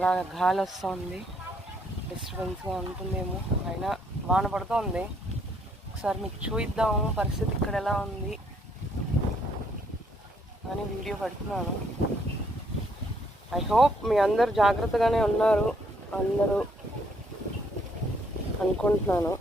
చాలా గాలి వస్తుంది, డిస్టర్బెన్స్గా ఉంటుందేమో. అయినా వాన పడుతోంది. ఒకసారి మీకు చూద్దాము పరిస్థితి ఇక్కడ ఎలా ఉంది అని వీడియో పెడుతున్నాను. ఐ హోప్ మీ అందరు జాగ్రత్తగానే ఉన్నారు అందరూ అనుకుంటున్నాను.